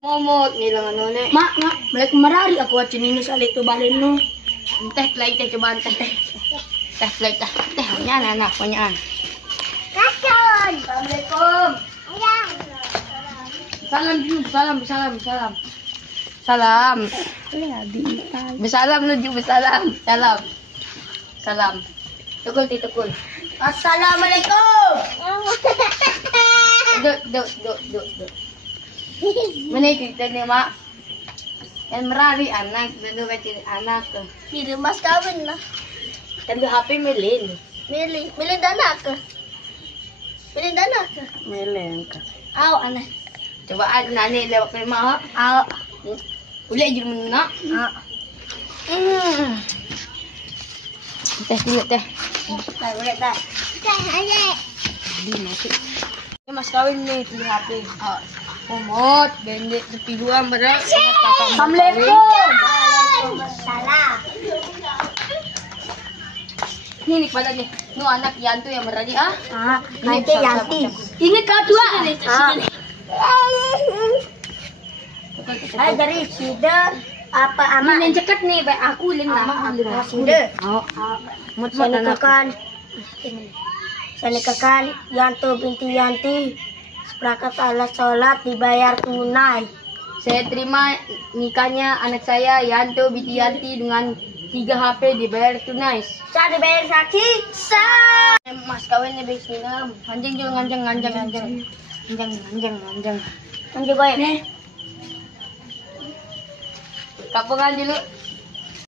Momot nilang ano ne. Balik marari ako at sinino sa alito balin no. Teh flight teh coba teh. Teh flight teh. Teh yan anak punyaan. Kason. Assalamualaikum. Salam dulu, salam. Salam. Bersalam lu juga bersalam. Salam. Tukul. Assalamualaikum. Duk. Mana cerita ni mak? Yang merari anak, dulu kecil anak. Milih mas kawin lah. Kan HP milin. Milih dana ke? Milin ke. Aw aneh. Coba nani lewat rumah. Aw. Boleh je mana? Teh dulu teh. Boleh tak? Di masuk. Ini mas kawin nih di HP. Momot, bendek tepi dua berat. Assalamualaikum. Waalaikumsalam. Ini pada nih, nu anak Yanto yang berani Nanti Yanti. Ini kau dua. Dari Sida apa ama yang cekat nih baik aku lena Sida. Saya nikahkan Yanto binti Yanti. Seperangkat alat sholat dibayar tunai. Saya terima nikahnya anak saya Yanto binti Yanti dengan 3 HP dibayar tunai. Saya dibayar saksi. Mas kawin lebih senang. Anjing juga nganjang. Anjing gue. Kapungan dulu.